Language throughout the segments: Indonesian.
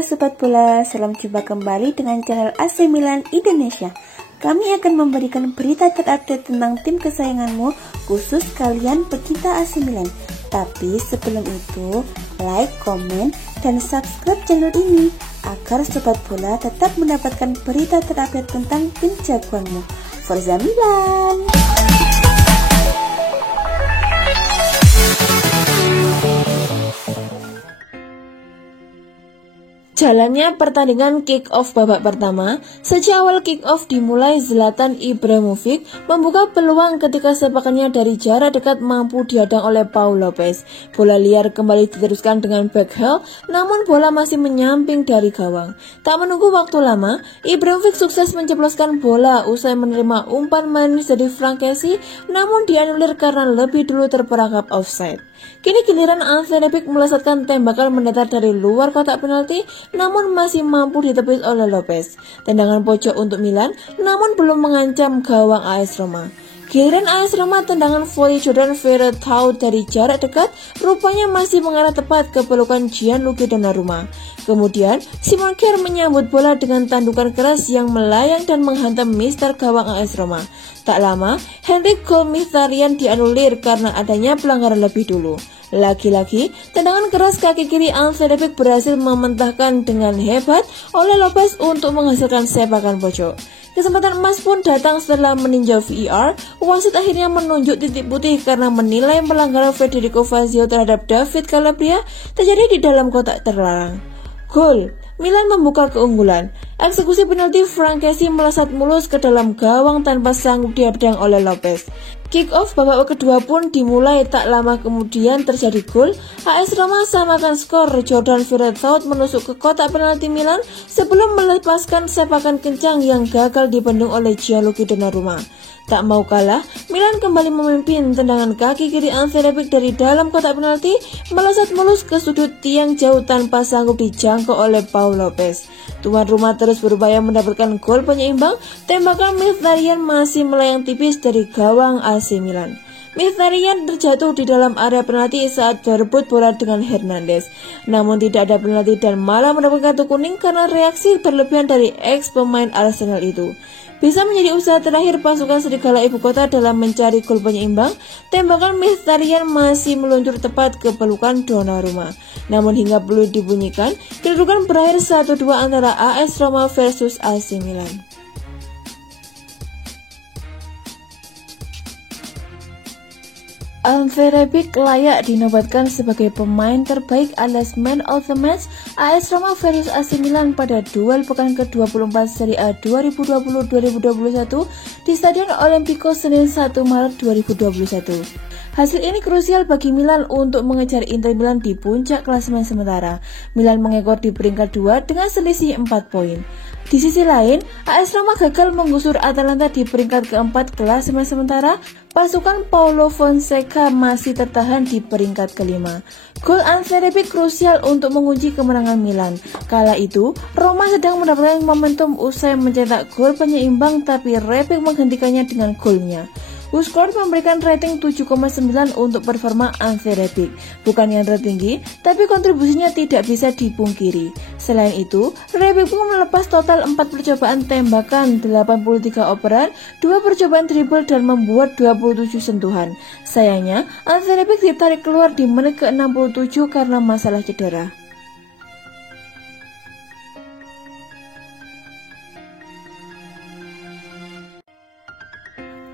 Halo Sobat Bola, salam jumpa kembali dengan channel AC Milan Indonesia. Kami akan memberikan berita terupdate tentang tim kesayanganmu, khusus kalian pecinta AC Milan. Tapi sebelum itu, like, komen, dan subscribe channel ini agar Sobat Bola tetap mendapatkan berita terupdate tentang tim jagoanmu. Forza Milan! Jalannya pertandingan kick-off babak pertama. Sejak awal kick-off dimulai, Zlatan Ibrahimovic membuka peluang ketika sepakannya dari jarak dekat mampu dihadang oleh Paul Lopez. Bola liar kembali diteruskan dengan backheel, namun bola masih menyamping dari gawang. Tak menunggu waktu lama, Ibrahimovic sukses menceploskan bola usai menerima umpan manis dari Frankesi, namun dianulir karena lebih dulu terperangkap offside. Kini giliran Ante Rebic melesatkan tembakan mendatar dari luar kotak penalti, namun masih mampu ditepis oleh Lopez. Tendangan pojok untuk Milan, namun belum mengancam gawang AS Roma. Giliran AS Roma, tendangan voli Jordan Veretout dari jarak dekat rupanya masih mengarah tepat ke pelukan Gianluigi Donnarumma. Kemudian, Simon Kjaer menyambut bola dengan tandukan keras yang melayang dan menghantam mister gawang AS Roma. Tak lama, Henrik Mkhitaryan dianulir karena adanya pelanggaran lebih dulu. Lagi-lagi, tendangan keras kaki kiri Ante Rebic berhasil mementahkan dengan hebat oleh Lopez untuk menghasilkan sepakan pojok. Kesempatan emas pun datang setelah meninjau VAR. Wasit akhirnya menunjuk titik putih karena menilai pelanggaran Federico Fazio terhadap David Calabria terjadi di dalam kotak terlarang. Gol! Milan membuka keunggulan. Eksekusi penalti Frankesi melesat mulus ke dalam gawang tanpa sanggup dihadang oleh Lopez. Kick-off babak kedua pun dimulai, tak lama kemudian terjadi gol. AS Roma samakan skor. Jordan Veretout menusuk ke kotak penalti Milan sebelum melepaskan sepakan kencang yang gagal dibendung oleh Gianluigi Donnarumma. Tak mau kalah, Milan kembali memimpin. Tendangan kaki kiri Ante Rebic dari dalam kotak penalti melesat mulus ke sudut tiang jauh tanpa sanggup dijangkau oleh Paul Lopez. Tuan rumah terus berupaya mendapatkan gol penyeimbang. Tembakan Mkhitaryan masih melayang tipis dari gawang AC Milan. Mkhitaryan terjatuh di dalam area penalti saat berebut bola dengan Hernandez. Namun tidak ada penalti dan malah mendapat kartu kuning karena reaksi berlebihan dari ex pemain Arsenal itu. Bisa menjadi usaha terakhir pasukan Serigala Ibu Kota dalam mencari gol penyeimbang. Tembakan Mkhitaryan masih meluncur tepat ke pelukan Donnarumma. Namun hingga peluit dibunyikan, kedudukan berakhir 1-2 antara AS Roma versus AC Milan. Ante Rebic layak dinobatkan sebagai pemain terbaik alias Man of the Match AS Roma versus AC Milan pada duel pekan ke-24 Serie A 2020-2021 di Stadion Olimpico Senin 1 Maret 2021. Hasil ini krusial bagi Milan untuk mengejar Inter Milan di puncak klasemen sementara. Milan mengekor di peringkat 2 dengan selisih 4 poin. Di sisi lain, AS Roma gagal menggusur Atalanta di peringkat keempat klasemen sementara. Pasukan Paulo Fonseca masih tertahan di peringkat kelima. Gol Ante Rebic krusial untuk mengunci kemenangan Milan. Kala itu, Roma sedang mendapatkan momentum usai mencetak gol penyeimbang, tapi Rebic menghentikannya dengan golnya. WhoScored memberikan rating 7,9 untuk performa Ante Rebic. Bukan yang tertinggi, tapi kontribusinya tidak bisa dipungkiri. Selain itu, Rebic pun melepas total 4 percobaan tembakan, 83 operan, 2 percobaan dribble dan membuat 27 sentuhan. Sayangnya, Ante Rebic ditarik keluar di menit ke-67 karena masalah cedera.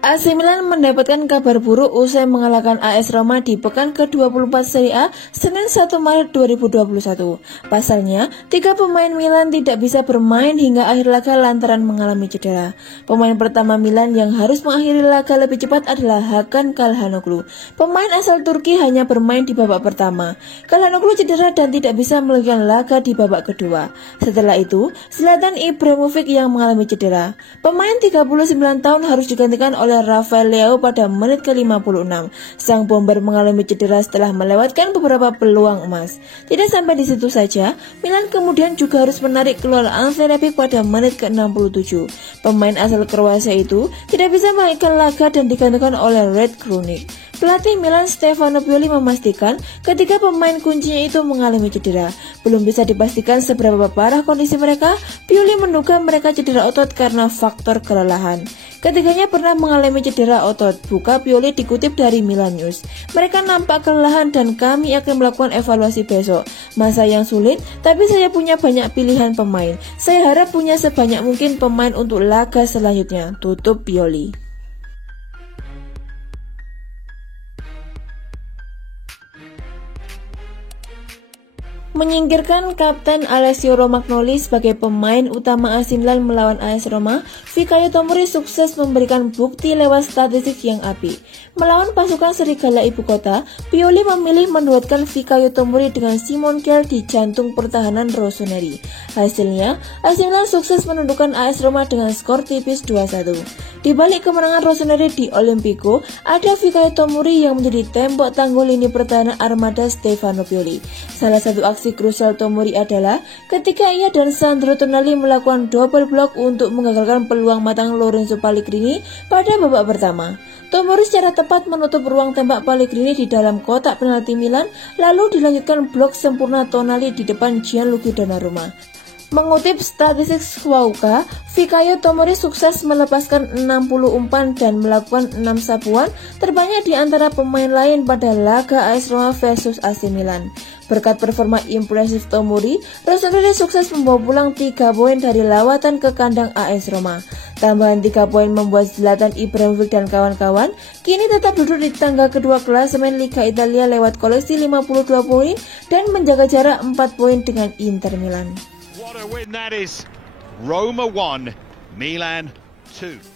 AC Milan mendapatkan kabar buruk usai mengalahkan AS Roma di pekan ke-24 Serie A Senin 1 Maret 2021. Pasalnya, 3 pemain Milan tidak bisa bermain hingga akhir laga lantaran mengalami cedera. Pemain pertama Milan yang harus mengakhiri laga lebih cepat adalah Hakan Calhanoglu. Pemain asal Turki hanya bermain di babak pertama. Calhanoglu cedera dan tidak bisa melanjutkan laga di babak kedua. Setelah itu, Zlatan Ibrahimovic yang mengalami cedera. Pemain 39 tahun harus digantikan oleh Rafael Leao pada menit ke-56. Sang bomber mengalami cedera setelah melewatkan beberapa peluang emas. Tidak sampai di situ saja, Milan kemudian juga harus menarik keluar Ante Rebic pada menit ke-67. Pemain asal Kroasia itu tidak bisa memainkan laga dan digantikan oleh Red Krunic. Pelatih Milan Stefano Pioli memastikan ketika pemain kuncinya itu mengalami cedera. Belum bisa dipastikan seberapa parah kondisi mereka. Pioli menduga mereka cedera otot karena faktor kelelahan. Ketiganya pernah mengalami cedera otot, buka Pioli dikutip dari Milan News. Mereka nampak kelelahan dan kami akan melakukan evaluasi besok. Masa yang sulit, tapi saya punya banyak pilihan pemain. Saya harap punya sebanyak mungkin pemain untuk laga selanjutnya, tutup Pioli. Menyingkirkan Kapten Alessio Romagnoli sebagai pemain utama AC Milan melawan AS Roma, Fikayo Tomori sukses memberikan bukti lewat statistik yang apik. Melawan pasukan serigala ibu kota, Pioli memilih menduetkan Fikayo Tomori dengan Simon Kjaer di jantung pertahanan Rossoneri. Hasilnya, AC Milan sukses menundukkan AS Roma dengan skor tipis 2-1. Di balik kemenangan Rossoneri di Olimpico, ada Fikayo Tomori yang menjadi tembok tangguh lini pertahanan armada Stefano Pioli. Salah satu aksi krusial Tomori adalah ketika ia dan Sandro Tonali melakukan double block untuk menggagalkan peluang matang Lorenzo Pellegrini pada babak pertama. Tomori secara tepat menutup ruang tembak Pellegrini di dalam kotak penalti Milan, lalu dilanjutkan blok sempurna Tonali di depan Gianluigi Donnarumma. Mengutip statistik Squawka, Fikayo Tomori sukses melepaskan 60 umpan dan melakukan 6 sapuan terbanyak di antara pemain lain pada laga AS Roma versus AC Milan. Berkat performa impresif Tomori, Rossoneri sukses membawa pulang 3 poin dari lawatan ke kandang AS Roma. Tambahan 3 poin membuat Zlatan Ibrahimovic dan kawan-kawan kini tetap duduk di tangga kedua klasemen Liga Italia lewat koleksi 52 poin dan menjaga jarak 4 poin dengan Inter Milan. What a win that is. Roma 1, Milan 2.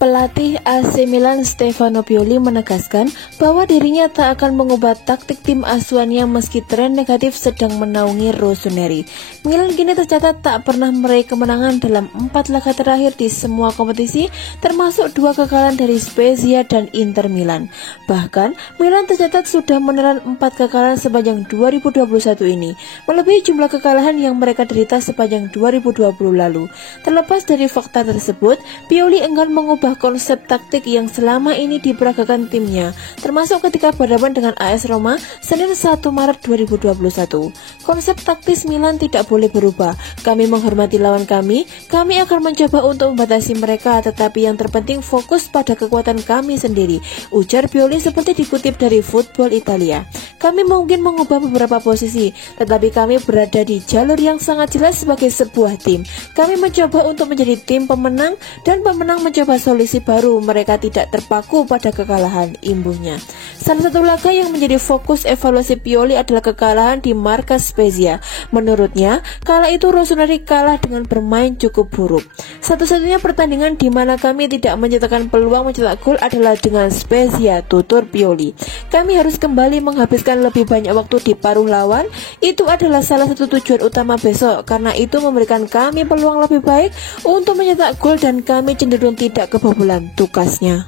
Pelatih AC Milan Stefano Pioli menegaskan bahwa dirinya tak akan mengubah taktik tim asuhannya meski tren negatif sedang menaungi Rossoneri. Milan kini tercatat tak pernah meraih kemenangan dalam 4 laga terakhir di semua kompetisi, termasuk 2 kekalahan dari Spezia dan Inter Milan. Bahkan, Milan tercatat sudah menelan 4 kekalahan sepanjang 2021 ini, melebihi jumlah kekalahan yang mereka derita sepanjang 2020 lalu. Terlepas dari fakta tersebut, Pioli enggan mengubah konsep taktik yang selama ini diperagakan timnya, termasuk ketika berhadapan dengan AS Roma Senin 1 Maret 2021. Konsep taktis Milan tidak boleh berubah. Kami menghormati lawan kami akan mencoba untuk membatasi mereka, tetapi yang terpenting fokus pada kekuatan kami sendiri, ujar Pioli seperti dikutip dari Football Italia. Kami mungkin mengubah beberapa posisi, tetapi kami berada di jalur yang sangat jelas sebagai sebuah tim. Kami mencoba untuk menjadi tim pemenang dan pemenang mencoba solusi baru, mereka tidak terpaku pada kekalahan, imbuhnya. Salah satu laga yang menjadi fokus evaluasi Pioli adalah kekalahan di markas Spezia. Menurutnya, kala itu Rossoneri kalah dengan bermain cukup buruk. Satu-satunya pertandingan di mana kami tidak menciptakan peluang mencetak gol adalah dengan Spezia, tutur Pioli. Kami harus kembali menghabiskan lebih banyak waktu di paruh lawan. Itu adalah salah satu tujuan utama besok, karena itu memberikan kami peluang lebih baik untuk mencetak gol dan kami cenderung tidak kebobolan, tukasnya.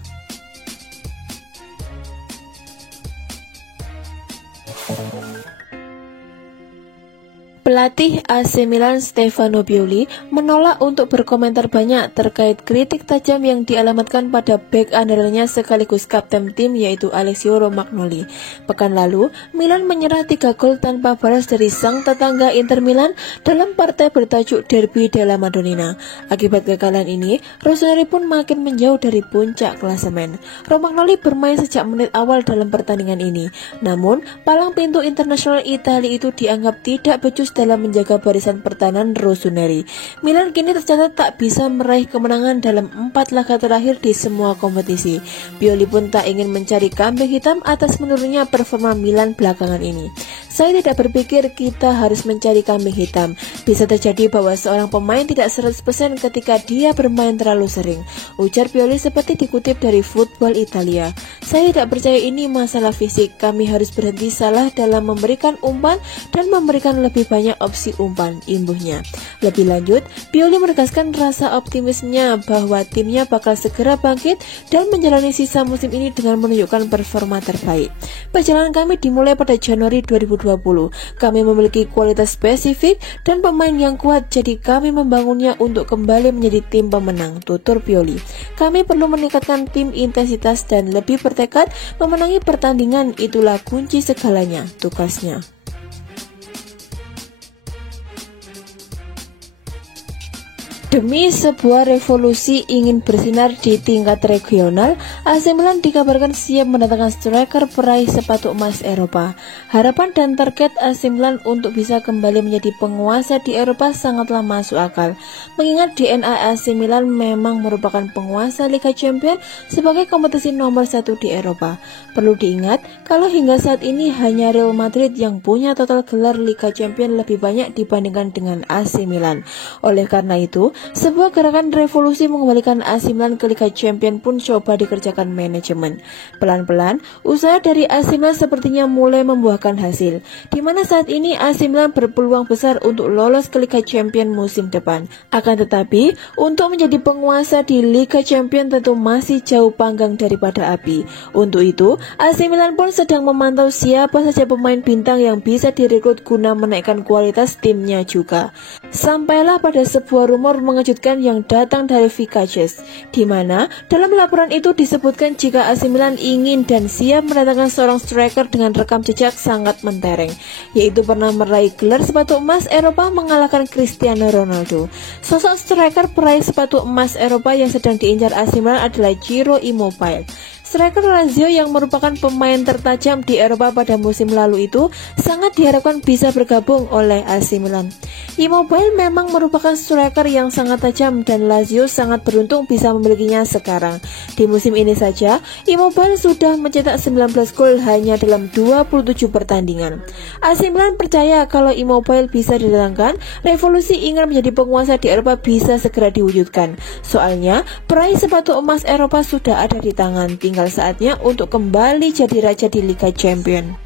Pelatih AC Milan Stefano Pioli menolak untuk berkomentar banyak terkait kritik tajam yang dialamatkan pada bek andalannya sekaligus kapten tim yaitu Alessio Romagnoli. Pekan lalu, Milan menyerah 3 gol tanpa balas dari sang tetangga Inter Milan dalam partai bertajuk Derby della Madonnina. Akibat kekalahan ini, Rossoneri pun makin menjauh dari puncak klasemen. Romagnoli bermain sejak menit awal dalam pertandingan ini. Namun, palang pintu internasional Italia itu dianggap tidak becus dalam menjaga barisan pertahanan Rossoneri. Milan kini tercatat tak bisa meraih kemenangan dalam 4 laga terakhir di semua kompetisi. Pioli pun tak ingin mencari kambing hitam atas menurunnya performa Milan belakangan ini. Saya tidak berpikir kita harus mencari kambing hitam. Bisa terjadi bahwa seorang pemain tidak 100% ketika dia bermain terlalu sering, ujar Pioli seperti dikutip dari Football Italia. Saya tidak percaya ini masalah fisik. Kami harus berhenti salah dalam memberikan umpan dan memberikan lebih banyak opsi umpan, imbuhnya. Lebih lanjut, Pioli menegaskan rasa optimisnya bahwa timnya bakal segera bangkit dan menjalani sisa musim ini dengan menunjukkan performa terbaik. Perjalanan kami dimulai pada Januari 2020. Kami memiliki kualitas spesifik dan pemain yang kuat, jadi kami membangunnya untuk kembali menjadi tim pemenang, tutur Pioli. Kami perlu meningkatkan tim intensitas dan lebih bertanding bertekad memenangi pertandingan, itulah kunci segalanya, tugasnya. Demi sebuah revolusi ingin bersinar di tingkat regional, AC Milan dikabarkan siap mendatangkan striker peraih sepatu emas Eropa. Harapan dan target AC Milan untuk bisa kembali menjadi penguasa di Eropa sangatlah masuk akal. Mengingat DNA AC Milan memang merupakan penguasa Liga Champions sebagai kompetisi nomor 1 di Eropa. Perlu diingat, kalau hingga saat ini hanya Real Madrid yang punya total gelar Liga Champions lebih banyak dibandingkan dengan AC Milan. Oleh karena itu, sebuah gerakan revolusi mengembalikan AC Milan ke Liga Champions pun coba dikerjakan manajemen. Pelan-pelan, usaha dari AC Milan sepertinya mulai membuahkan hasil, di mana saat ini AC Milan berpeluang besar untuk lolos ke Liga Champions musim depan. Akan tetapi, untuk menjadi penguasa di Liga Champions tentu masih jauh panggang daripada api. Untuk itu, AC Milan pun sedang memantau siapa saja pemain bintang yang bisa direkrut guna menaikkan kualitas timnya juga. Sampailah pada sebuah rumor mengejutkan yang datang dari Vikaches, di mana dalam laporan itu disebutkan jika AC Milan ingin dan siap mendatangkan seorang striker dengan rekam jejak sangat mentereng, yaitu pernah meraih gelar sepatu emas Eropa mengalahkan Cristiano Ronaldo. Sosok striker peraih sepatu emas Eropa yang sedang diincar AC Milan adalah Ciro Immobile. Striker Lazio yang merupakan pemain tertajam di Eropa pada musim lalu itu sangat diharapkan bisa bergabung oleh AC Milan. Immobile memang merupakan striker yang sangat tajam dan Lazio sangat beruntung bisa memilikinya sekarang. Di musim ini saja, Immobile sudah mencetak 19 gol hanya dalam 27 pertandingan. AC Milan percaya kalau Immobile bisa didatangkan, revolusi ingin menjadi penguasa di Eropa bisa segera diwujudkan. Soalnya, peraih sepatu emas Eropa sudah ada di tangan, tinggal saatnya untuk kembali jadi raja di Liga Champions.